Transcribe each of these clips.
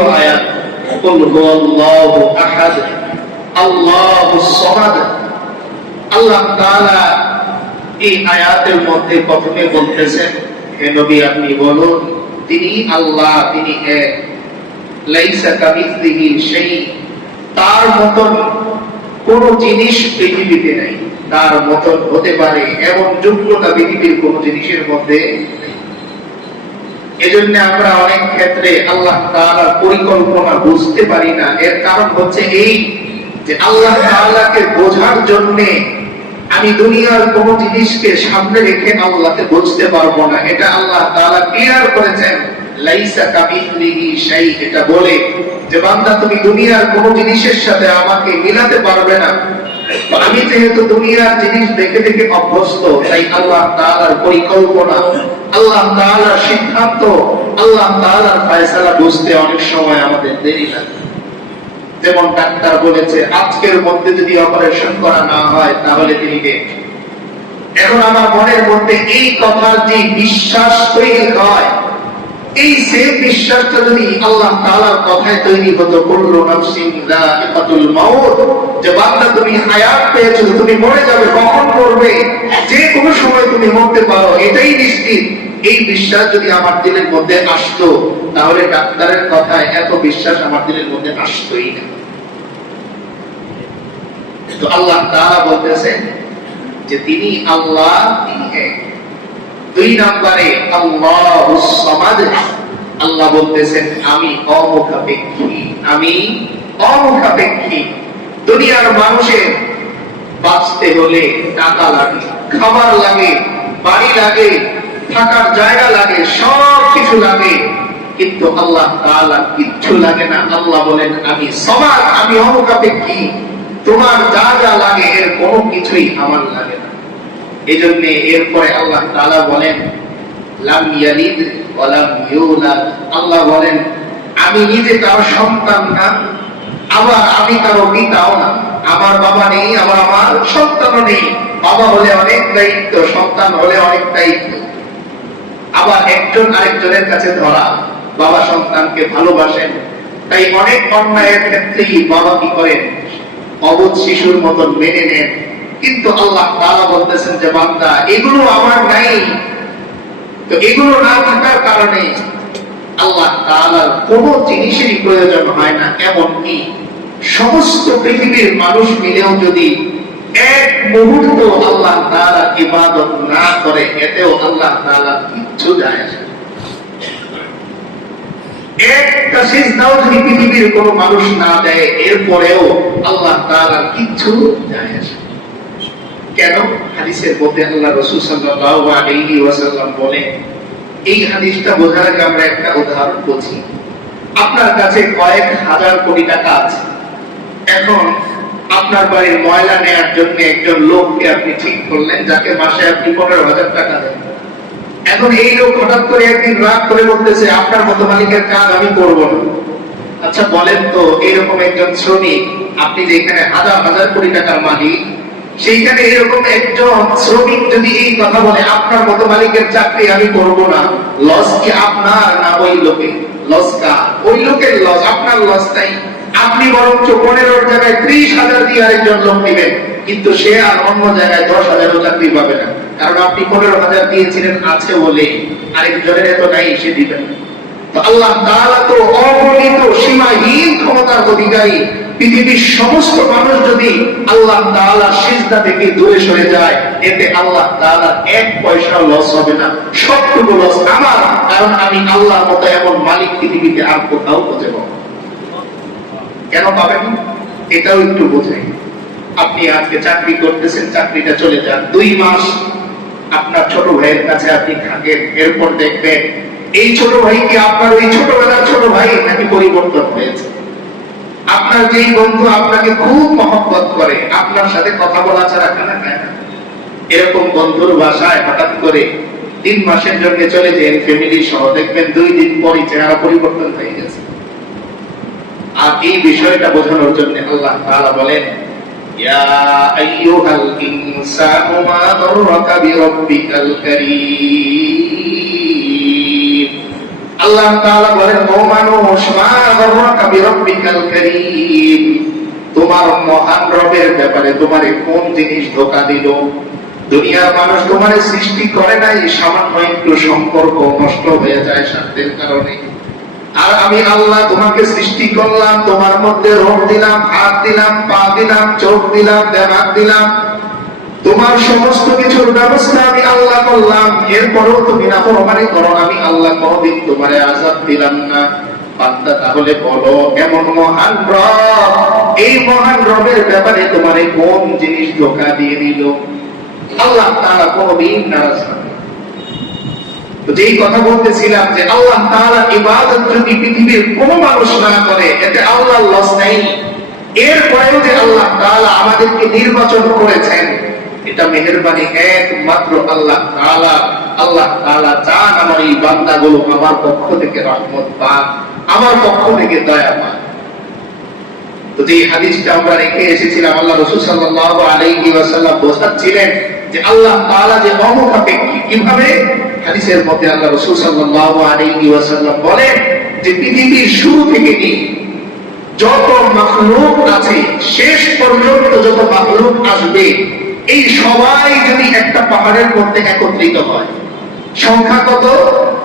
আয়াত কুল হুয়াল্লাহু আহাদ আল্লাহুস সামাদ। আল্লাহ তাআলা এই আয়াতের মধ্যে প্রথমে বলতেছেন, হে নবী আপনি বলুন তিনি আল্লাহ, তিনি এক, লাইসা কামিসলিহি শাই, তার মতন কোন জিনিস পৃথিবীতে নাই, তার মতন হতে পারে এমন যোগ্যতা পৃথিবীর কোন জিনিসের মধ্যে নেই। এজন্য আমরা অনেক ক্ষেত্রে আল্লাহ তাআলার পরিকল্পনা বুঝতে পারি না। এর কারণ হচ্ছে এই যে আল্লাহ তাআলাকে বোঝার জন্য আমি দুনিয়ার কোন জিনিসকে সামনে রেখে আল্লাহকে বুঝতে পারবো না। এটা আল্লাহ তাআলা ক্লিয়ার করেছেন, লাইসা কামিসলিহি শাই, এটা বলে যে বান্দা তুমি দুনিয়ার কোন জিনিসের সাথে আমাকে মিলাতে পারবে না। আমি যেহেতু দুনিয়ার জিনিস দেখে দেখে অভ্যস্ত, তাই আল্লাহ তাআলার পরিকল্পনা, আল্লাহ তাআলার সিদ্ধান্ত, আল্লাহ তাআলার ফয়সালা বুঝতে অনেক সময় আমাদের দেরি লাগে। যেমন ডাক্তার বলেছে আজকের মধ্যে যদি অপারেশন করা না হয় তাহলে তিনি ডেড। এখন আমার মনের মধ্যে এই কথার যে বিশ্বাস তৈরি হয়, এই সেম বিশ্বাসটা যদি আল্লাহ তাআলার কথায় তৈরি হতো, কুল্লু নাফসিন যায়িকাতুল মাউত, যে বান্দা তুমি হায়াত পেয়েছো, তুমি মরে যাবে, কখন মরবে, যে কোনো সময় তুমি মরতে পারো, এটাই নিশ্চিত, এই বিশ্বাস যদি আমার দিলের মধ্যে আসতো তাহলে ডাক্তারের কথায় এত বিশ্বাস আমার দিলের মধ্যে আসতোই না। তো আল্লাহ তাআলা বলতেছেন যে তিনি আল্লাহ, তিনি এক। দুই নম্বরে আল্লাহুস সামাদ, আল্লাহ বলতেছেন আমি অমুখাপেক্ষী, আমি অমুখাপেক্ষী। দুনিয়ার মানুষের বাঁচতে হলে টাকা লাগে, খাবার লাগে, বাড়ি লাগে, থাকার জায়গা লাগে, সব কিছু লাগে, কিন্তু আল্লাহ তাআলা কিচ্ছু লাগে না। আল্লাহ বলেন আমি সামাদ, আমি অমুখাপেক্ষী, তোমার যা যা লাগে এর কোনো কিছুই আমার লাগে না। এজন্য এরপরে আল্লাহ তাআলা বলেন লাম ইয়ালিদ ওয়া লাম ইউলাদ, আল্লাহ বলেন আমি নিজে কারো সন্তান না, আবার আমি কারো পিতাও না। আমার বাবা নেই, আবার আমার সন্তানও নেই। বাবা হলে অনেক দায়িত্ব, সন্তান হলে অনেক দায়িত্ব। আবার একজন আরেকজনের কাছে ধরা, বাবা সন্তানকে ভালোবাসেন, তাই অনেক অন্যায়ের ক্ষেত্রেই বাবা কি করেন, অবুঝ শিশুর মতন মেনে নেন। কিন্তু আল্লাহ তাআলা বলতেছেন যে বান্দা এগুলো আমার নাই। তো এগুলো না থাকার কারণে আল্লাহ তাআলার কোন জিনিসেরই প্রয়োজন হয় না। এমনকি সমস্ত পৃথিবীর মানুষ মিলেও যদি এক মুহূর্ত আল্লাহ তাআলার ইবাদত না করে, এতেও আল্লাহ তাআলা কিচ্ছু যায় আসে না। একটা সিজদাও যদি পৃথিবীর কোন মানুষ না দেয়, এরপরেও আল্লাহ তাআলার কিচ্ছু যায় আসে না। কেন? হাদিসের মধ্যে আল্লাহ রাসূল সাল্লাল্লাহু আলাইহি ওয়াসাল্লাম বলেন, এই হাদিসটা বোঝার আগে আমরা একটা উদাহরণ বলছি। আপনার কাছে কয়েক হাজার কোটি টাকা আছে, এখন আপনার বাড়ির ময়লা নেয়ার জন্য একজন লোককে আপনি ঠিক করলেন, যাকে মাসে আপনি 15,000 টাকা দেন। এখন এই লোক হঠাৎ করে একদিন রাগ করে বলতেছে আপনার মতো মালিকের কাজ আমি করব না। আচ্ছা বলেন তো, এইরকম একজন শ্রমিক, আপনি যেখানে হাজার হাজার কোটি টাকার মালিক, সেইখানে এরকম একজন শ্রমিক যদি এই কথা বলে আপনার মতো মালিকের চাকরি আমি করব না, লস কি আপনার না ওই লোকের? লস কার? ওই লোকের লস, আপনার লস নাই। আপনি বরঞ্চ 15,000 জায়গায় 30,000 দিয়ে আরেকজন লোক নেবেন, কিন্তু সে আর অন্য জায়গায় 10,000ও চাকরি পাবে না, কারণ আপনি 15,000 দিয়েছিলেন আছে বলে, আরেকজনের এত নাই, সে দিবেন না। তো আল্লাহ তাআলা তো অগণিত সীমাহীন ক্ষমতার অধিকারী। পৃথিবীর সমস্ত মানুষ যদি আল্লাহ তাআলার সিজদা থেকে দূরে সরে যায়, এতে আল্লাহ তাআলার এক পয়সা লস হবে না, সবটুকু লস আমার, কারণ আমি আল্লাহর মতো এমন মালিক পৃথিবীতে আর কোথাও খুঁজে পাবো না। কেন পাবেন? এটাও একটু বোঝাই। আপনি আজকে চাকরি করতেছেন, চাকরিটা চলে যান, 2 মাস আপনার ছোট ভাইয়ের কাছে আপনি থাকেন, এরপর দেখবেন এই ছোট ভাই কি আপনার ওই ছোটবেলার ছোট ভাই নাকি পরিবর্তন হয়েছে। আপনার যেই বন্ধু আপনাকে খুব মহব্বত করে, আপনার সাথে কথা বলা ছাড়া খানা খায় না, এরকম বন্ধুর বাসায় হঠাৎ করে 3 মাসের জন্য চলে যান ফ্যামিলি সহ, দেখবেন 2 দিন পরই চেহারা পরিবর্তন হয়ে গেছে। আর এই বিষয়টা বোঝানোর জন্য আল্লাহ তাআলা বলেন, ইয়া আইয়ুহাল ইনসানু মা গাররাকা বিরাব্বিকাল কারীম। আল্লাহ তাআলা বলেন, ও মানুষ, মা গররাকা বিরাব্বিকাল কারীম, তোমার মহান রবের ব্যাপারে তোমারে কোন জিনিস ধোঁকা দিল? দুনিয়ার মানুষ তোমারে সৃষ্টি করে নাই সামান্য একটু সম্পর্ক নষ্ট হয়ে যায় স্বার্থের কারণে, আর আমি আল্লাহ তোমাকে সৃষ্টি করলাম, তোমার মধ্যে রোগ দিলাম, হাত দিলাম, পা দিলাম, চোখ দিলাম, দেমাগ দিলাম, তোমার সমস্ত কিছুর ব্যবস্থা আমি আল্লাহ করলাম, এরপরেও তুমি নাফরমানি করো, আমি আল্লাহ কোনদিন তোমারে আযাব দিলাম না। বান্দা, তাহলে বলো, এমন মহান রব, এই মহান রবের ব্যাপারে তোমারে কোন জিনিস ধোঁকা দিয়ে দিল? আল্লাহ তাআলা কোনদিন নারাজ হন না। তো যেই কথা বলতেছিলাম যে আল্লাহ তাআলার ইবাদত যদি পৃথিবীর কোনো মানুষ না করে, এতে আল্লাহর লস নাই। এরপরেও যে আল্লাহ তাআলা আমাদেরকে নির্বাচন করেছেন, এটা মেহেরবানি একমাত্র আল্লাহ তাআলা। আল্লাহ তাআলা চান আমার এই বান্দাগুলো আমার পক্ষ থেকে রহমত পাক, আমার পক্ষ থেকে দয়া পাক। তো যে হাদিসটা আমরা রেখে এসেছিলাম, আল্লাহ রাসূল সাল্লাল্লাহু আলাইহি ওয়াসাল্লাম বোঝাচ্ছিলেন যে আল্লাহ তাআলা যে অমুখাপেক্ষী। কিভাবে? হাদিসের মধ্যে আল্লাহ রাসূল সাল্লাল্লাহু আলাইহি ওয়াসাল্লাম বলেন যে পৃথিবীর শুরু থেকে নিয়ে যত মাখলুক আছে, শেষ পর্যন্ত যত মাখলুক আসবে, এই সবাই যদি একটা পাহাড়ের মধ্যে একত্রিত হয়, সংখ্যা কত?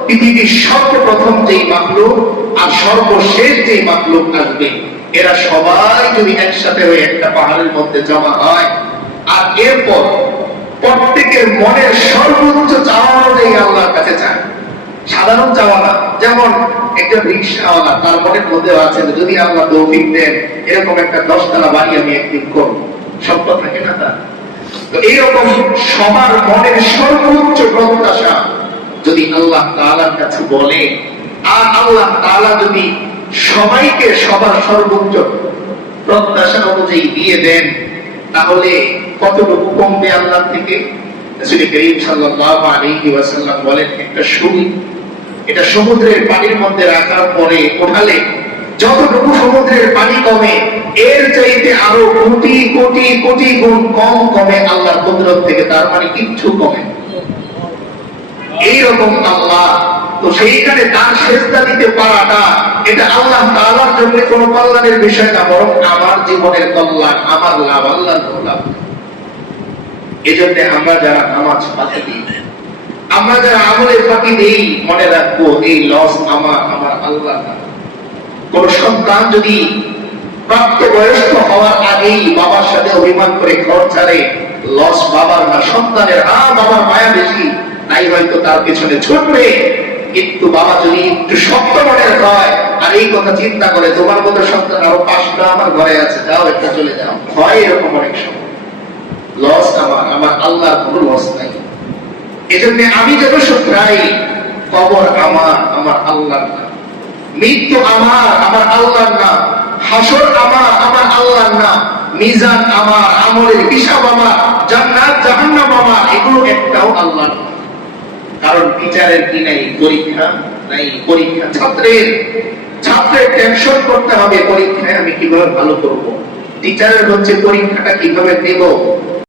পৃথিবীর সর্বপ্রথম যেই মাখলুক আর সর্বশেষ যেই মাখলুক আসবে, এরা সবাই যদি একসাথে হয়ে একটা পাহাড়ের মধ্যে জমা হয়, আর এরপর প্রত্যেকের মনের সর্বোচ্চ চাওয়া অনুযায়ী আল্লাহর কাছে চায়, সাধারণ চাওয়া না। যেমন একটা রিকশাওয়ালা, তার মনের মধ্যে আছে যদি আল্লাহ তৌফিক দেন এরকম একটা 10 তলা বাড়ি আমি একদিন করবো, স্বপ্ন থাকে না তার? তো এইরকম সবার মনের সর্বোচ্চ প্রত্যাশা যদি আল্লাহ তাআলার কাছে বলে, আর আল্লাহ তাআলা যদি সবাইকে সবার সর্বোচ্চ প্রত্যাশা অনুযায়ী দিয়ে দেন, তাহলে কতটুকু কমবে আল্লাহ থেকে? রাসূল করিম সাল্লাল্লাহু আলাইহি ওয়াসাল্লাম বলেন, একটা সুই, এটা সমুদ্রের পানির মধ্যে রাখার পরে ওঠালে যতটুকু সমুদ্রের পানি কমে, এর চাইতে আরো কোটি কোটি কোটি গুণ কম কমে আল্লাহর কুদরত থেকে। তার মানে কিচ্ছু কমে এইরকম আল্লাহ। তো সেইখানে তার সেজদা দিতে পারাটা, এটা আল্লাহ তাআলার জন্য কোনো কল্যাণের বিষয় না, বরং আমার জীবনের কল্যাণ, আমার লাভ, আল্লাহর লাভ। এজন্য আমরা যারা নামাজ ফাঁকি দিই, আমরা যারা আমলের ফাঁকি দিই, মনে রাখবো এই লস আমার আল্লাহ না। কোন সন্তান যদি প্রাপ্তবয়স্ক হওয়ার আগেই বাবার সাথে অভিমান করে ঘর ছাড়ে, লস বাবার না, সন্তানের। বাবার মায়া বেশি, তাই হয়তো তার পেছনে ছুটবে, কিন্তু বাবা যদি একটু শক্ত মনের হয় আর এই কথা চিন্তা করে, তোমার মতো সন্তান আরো 5টা আমার ঘরে আছে, যাও একটা চলে যাও, হয় এরকম অনেক সময়। লস আমার আল্লাহর কোনো লস নাই। এজন্য আমি যত শুকরাই, কবর আমার আল্লাহর না, মৃত্যু আমার আল্লাহর না, হাসর আমার আল্লাহর না, মিজান আমার, আমলের হিসাব আমার, জান্নাত জাহান্নাম আমার, এগুলো একটাও আল্লাহর না। কারণ বিচারের কি নাই? পরীক্ষা নাই। পরীক্ষা ছাত্রের টেনশন করতে হবে, পরীক্ষায় আমি কিভাবে ভালো করব। টিচারের হচ্ছে পরীক্ষাটা কিভাবে দেব,